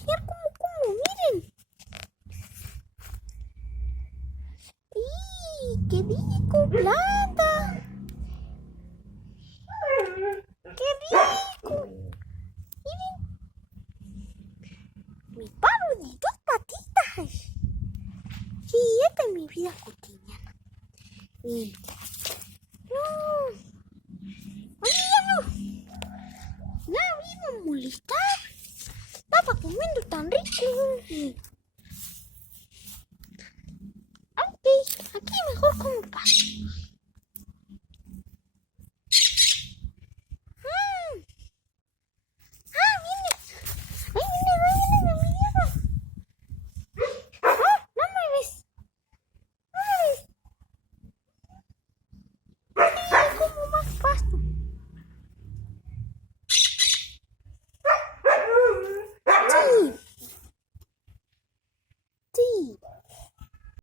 enseñar cómo como, miren. ¡Y qué rico, planta! ¡Qué rico! Miren, mi pavo de 2 patitas. Sí, esta es mi vida cotidiana. Miren. No, oye, ya vino a molestar. Estaba comiendo tan rico. Ok, aquí mejor como paso.